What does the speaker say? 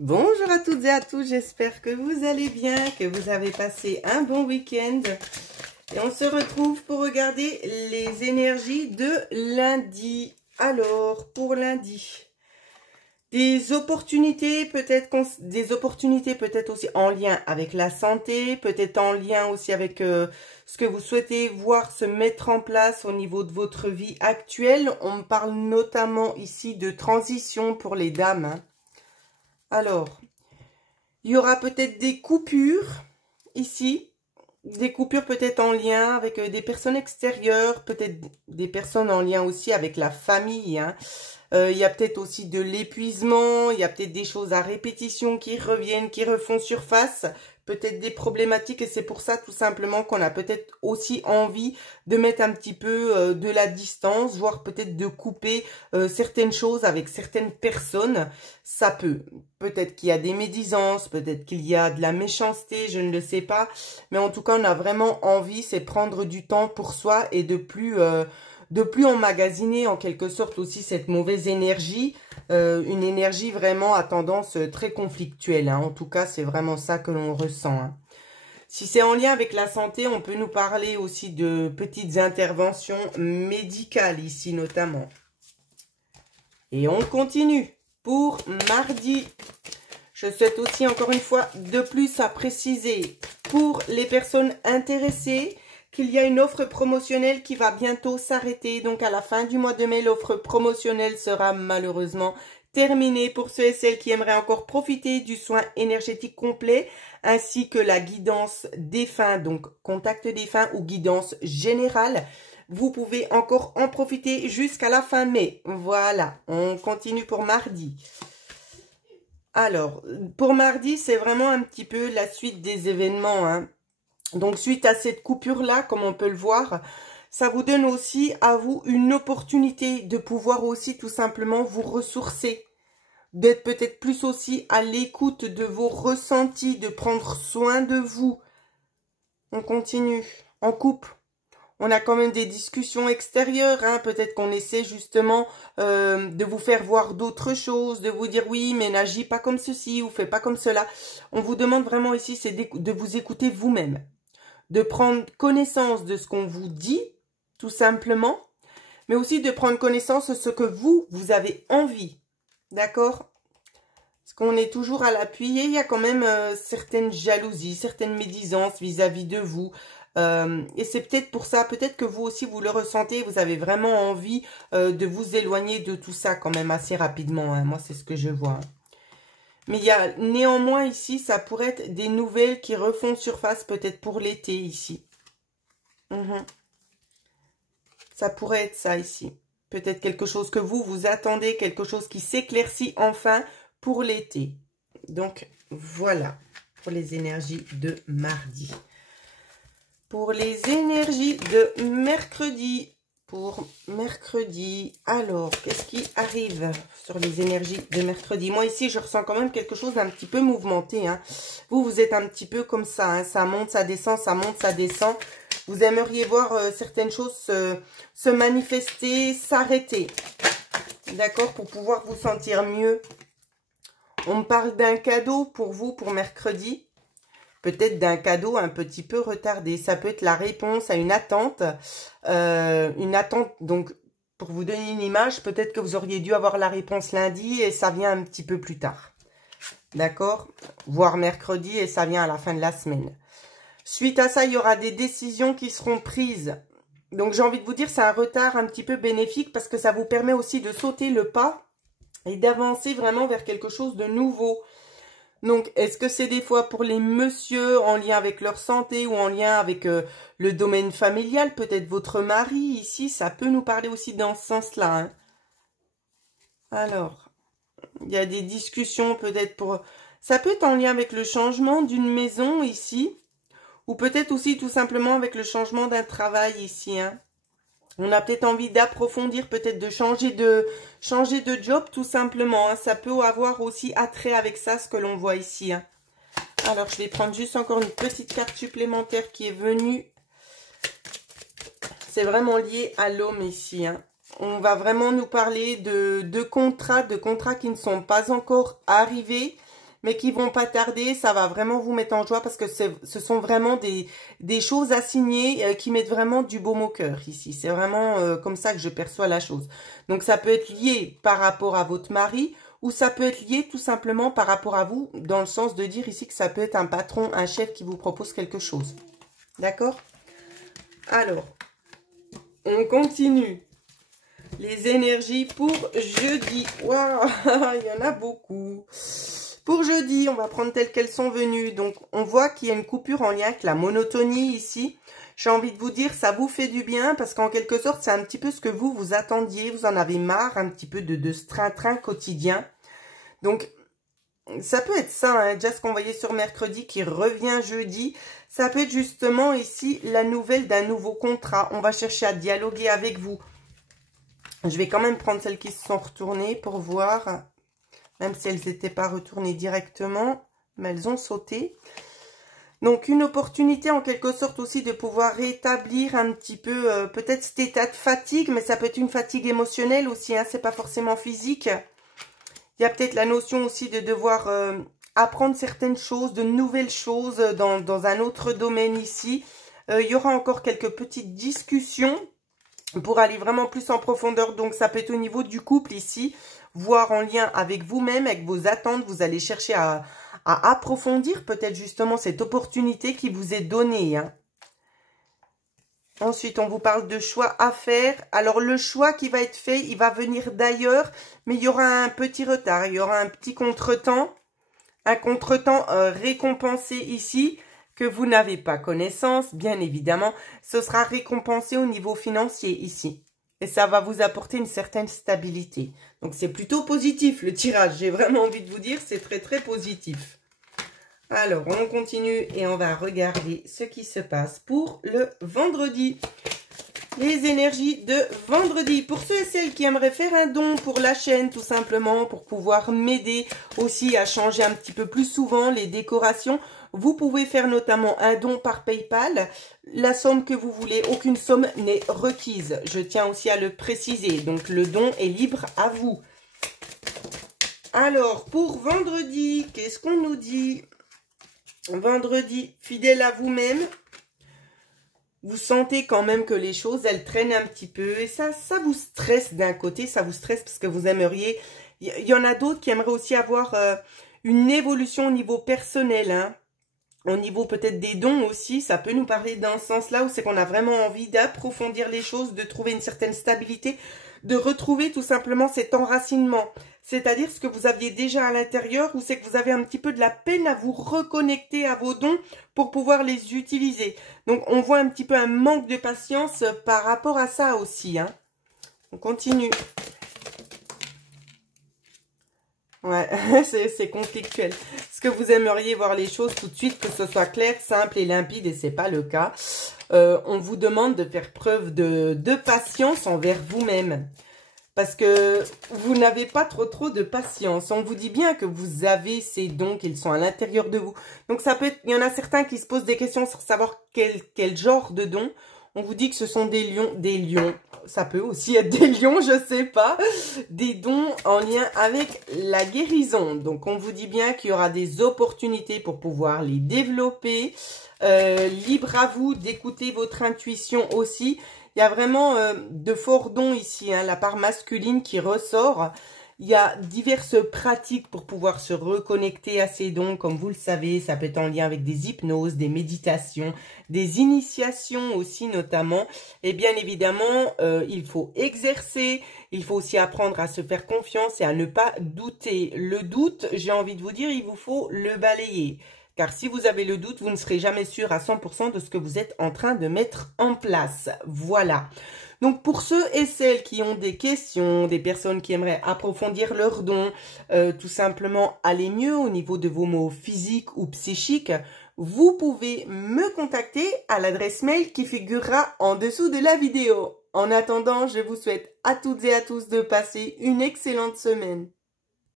Bonjour à toutes et à tous, j'espère que vous allez bien, que vous avez passé un bon week-end. Et on se retrouve pour regarder les énergies de lundi. Alors, pour lundi, des opportunités peut-être aussi en lien avec la santé, peut-être en lien aussi avec ce que vous souhaitez voir se mettre en place au niveau de votre vie actuelle. On parle notamment ici de transition pour les dames, hein. Alors, il y aura peut-être des coupures ici, des coupures peut-être en lien avec des personnes extérieures, peut-être des personnes en lien aussi avec la famille, hein. Il y a peut-être aussi de l'épuisement, il y a peut-être des choses à répétition qui reviennent, qui refont surface, peut-être des problématiques et c'est pour ça tout simplement qu'on a peut-être aussi envie de mettre un petit peu de la distance, voire peut-être de couper certaines choses avec certaines personnes. Ça peut-être qu'il y a des médisances, peut-être qu'il y a de la méchanceté, je ne le sais pas, mais en tout cas on a vraiment envie, c'est prendre du temps pour soi et de plus emmagasiner en quelque sorte aussi cette mauvaise énergie, une énergie vraiment à tendance très conflictuelle, hein. En tout cas, c'est vraiment ça que l'on ressent, hein. Si c'est en lien avec la santé, on peut nous parler aussi de petites interventions médicales ici notamment. Et on continue pour mardi. Je souhaite aussi encore une fois de plus à préciser pour les personnes intéressées qu'il y a une offre promotionnelle qui va bientôt s'arrêter. Donc à la fin du mois de mai, l'offre promotionnelle sera malheureusement terminée pour ceux et celles qui aimeraient encore profiter du soin énergétique complet ainsi que la guidance défunt, donc contact défunt ou guidance générale. Vous pouvez encore en profiter jusqu'à la fin mai. Voilà, on continue pour mardi. Alors, pour mardi, c'est vraiment un petit peu la suite des événements, hein. Donc, suite à cette coupure-là, comme on peut le voir, ça vous donne aussi à vous une opportunité de pouvoir aussi tout simplement vous ressourcer, d'être peut-être plus aussi à l'écoute de vos ressentis, de prendre soin de vous. On continue. En couple, on a quand même des discussions extérieures, hein. Peut-être qu'on essaie justement de vous faire voir d'autres choses, de vous dire oui, mais n'agis pas comme ceci ou fais pas comme cela. On vous demande vraiment ici, c'est de vous écouter vous-même, de prendre connaissance de ce qu'on vous dit, tout simplement, mais aussi de prendre connaissance de ce que vous avez envie, d'accord? Parce qu'on est toujours à l'appuyer, il y a quand même certaines jalousies, certaines médisances vis-à-vis de vous, et c'est peut-être pour ça, peut-être que vous aussi vous le ressentez, vous avez vraiment envie de vous éloigner de tout ça quand même assez rapidement, hein. Moi c'est ce que je vois. Mais il y a néanmoins ici, ça pourrait être des nouvelles qui refont surface peut-être pour l'été ici. Ça pourrait être ça ici. Peut-être quelque chose que vous attendez, quelque chose qui s'éclaircit enfin pour l'été. Donc voilà pour les énergies de mardi. Pour les énergies de mercredi. Pour mercredi, alors, qu'est-ce qui arrive sur les énergies de mercredi? Moi, ici, je ressens quand même quelque chose d'un petit peu mouvementé, hein. Vous êtes un petit peu comme ça, hein. Ça monte, ça descend, ça monte, ça descend. Vous aimeriez voir certaines choses se manifester, s'arrêter. D'accord? Pour pouvoir vous sentir mieux. On me parle d'un cadeau pour vous, pour mercredi. Peut-être d'un cadeau un petit peu retardé. Ça peut être la réponse à une attente. Donc, pour vous donner une image, peut-être que vous auriez dû avoir la réponse lundi et ça vient un petit peu plus tard. D'accord? Voire mercredi et ça vient à la fin de la semaine. Suite à ça, il y aura des décisions qui seront prises. Donc, j'ai envie de vous dire, c'est un retard un petit peu bénéfique parce que ça vous permet aussi de sauter le pas et d'avancer vraiment vers quelque chose de nouveau. Donc, est-ce que c'est des fois pour les messieurs en lien avec leur santé ou en lien avec le domaine familial? Peut-être votre mari ici, ça peut nous parler aussi dans ce sens-là, hein. Alors, il y a des discussions peut-être pour... Ça peut être en lien avec le changement d'une maison ici. Ou peut-être aussi tout simplement avec le changement d'un travail ici, hein. On a peut-être envie d'approfondir, peut-être de changer de job tout simplement, hein. Ça peut avoir aussi attrait avec ça, ce que l'on voit ici, hein. Alors, je vais prendre juste encore une petite carte supplémentaire qui est venue. C'est vraiment lié à l'homme ici, hein. On va vraiment nous parler de contrats qui ne sont pas encore arrivés, mais qui vont pas tarder. Ça va vraiment vous mettre en joie parce que ce sont vraiment des choses assignées qui mettent vraiment du baume au cœur ici. C'est vraiment comme ça que je perçois la chose. Donc ça peut être lié par rapport à votre mari ou ça peut être lié tout simplement par rapport à vous, dans le sens de dire ici que ça peut être un patron, un chef qui vous propose quelque chose. D'accord? Alors, on continue. Les énergies pour jeudi. Waouh, il y en a beaucoup. Pour jeudi, on va prendre telles qu'elles sont venues. Donc, on voit qu'il y a une coupure en lien avec la monotonie ici. J'ai envie de vous dire, ça vous fait du bien parce qu'en quelque sorte, c'est un petit peu ce que vous attendiez. Vous en avez marre un petit peu de ce train-train quotidien. Donc, ça peut être ça, hein, déjà ce qu'on voyait sur mercredi qui revient jeudi. Ça peut être justement ici la nouvelle d'un nouveau contrat. On va chercher à dialoguer avec vous. Je vais quand même prendre celles qui se sont retournées pour voir, même si elles n'étaient pas retournées directement, mais elles ont sauté. Donc, une opportunité en quelque sorte aussi de pouvoir rétablir un petit peu, peut-être cet état de fatigue, mais ça peut être une fatigue émotionnelle aussi, hein, c'est pas forcément physique. Il y a peut-être la notion aussi de devoir apprendre certaines choses, de nouvelles choses dans un autre domaine ici. Il y aura encore quelques petites discussions pour aller vraiment plus en profondeur. Donc, ça peut être au niveau du couple ici, voire en lien avec vous-même, avec vos attentes. Vous allez chercher à approfondir peut-être justement cette opportunité qui vous est donnée. Hein. Ensuite, on vous parle de choix à faire. Alors, le choix qui va être fait, il va venir d'ailleurs, mais il y aura un petit retard. Il y aura un petit contretemps. Un contretemps récompensé ici, que vous n'avez pas connaissance, bien évidemment. Ce sera récompensé au niveau financier ici. Et ça va vous apporter une certaine stabilité. Donc, c'est plutôt positif le tirage. J'ai vraiment envie de vous dire, c'est très, très positif. Alors, on continue et on va regarder ce qui se passe pour le vendredi. Les énergies de vendredi. Pour ceux et celles qui aimeraient faire un don pour la chaîne, tout simplement, pour pouvoir m'aider aussi à changer un petit peu plus souvent les décorations, vous pouvez faire notamment un don par PayPal. La somme que vous voulez, aucune somme n'est requise. Je tiens aussi à le préciser. Donc, le don est libre à vous. Alors, pour vendredi, qu'est-ce qu'on nous dit? Vendredi, fidèle à vous-même. Vous sentez quand même que les choses, elles traînent un petit peu. Et ça vous stresse d'un côté. Ça vous stresse parce que vous aimeriez... Il y en a d'autres qui aimeraient aussi avoir une évolution au niveau personnel. Hein. Au niveau peut-être des dons aussi. Ça peut nous parler dans ce sens-là où c'est qu'on a vraiment envie d'approfondir les choses, de trouver une certaine stabilité, de retrouver tout simplement cet enracinement. C'est-à-dire ce que vous aviez déjà à l'intérieur ou c'est que vous avez un petit peu de la peine à vous reconnecter à vos dons pour pouvoir les utiliser. Donc, on voit un petit peu un manque de patience par rapport à ça aussi. Hein. On continue. Ouais, c'est conflictuel. Est-ce que vous aimeriez voir les choses tout de suite, que ce soit clair, simple et limpide et c'est pas le cas. On vous demande de faire preuve de patience envers vous-même. Parce que vous n'avez pas trop de patience. On vous dit bien que vous avez ces dons, qu'ils sont à l'intérieur de vous. Donc, ça peut être, il y en a certains qui se posent des questions sur savoir quel genre de dons. On vous dit que ce sont des lions. Ça peut aussi être des lions, je sais pas. Des dons en lien avec la guérison. Donc, on vous dit bien qu'il y aura des opportunités pour pouvoir les développer. Libre à vous d'écouter votre intuition aussi. Il y a vraiment de forts dons ici, hein, la part masculine qui ressort. Il y a diverses pratiques pour pouvoir se reconnecter à ces dons. Comme vous le savez, ça peut être en lien avec des hypnoses, des méditations, des initiations aussi notamment. Et bien évidemment, il faut exercer. Il faut aussi apprendre à se faire confiance et à ne pas douter. Le doute, j'ai envie de vous dire, il vous faut le balayer. Car si vous avez le doute, vous ne serez jamais sûr à 100% de ce que vous êtes en train de mettre en place. Voilà. Donc, pour ceux et celles qui ont des questions, des personnes qui aimeraient approfondir leurs dons, tout simplement aller mieux au niveau de vos maux physiques ou psychiques, vous pouvez me contacter à l'adresse mail qui figurera en dessous de la vidéo. En attendant, je vous souhaite à toutes et à tous de passer une excellente semaine.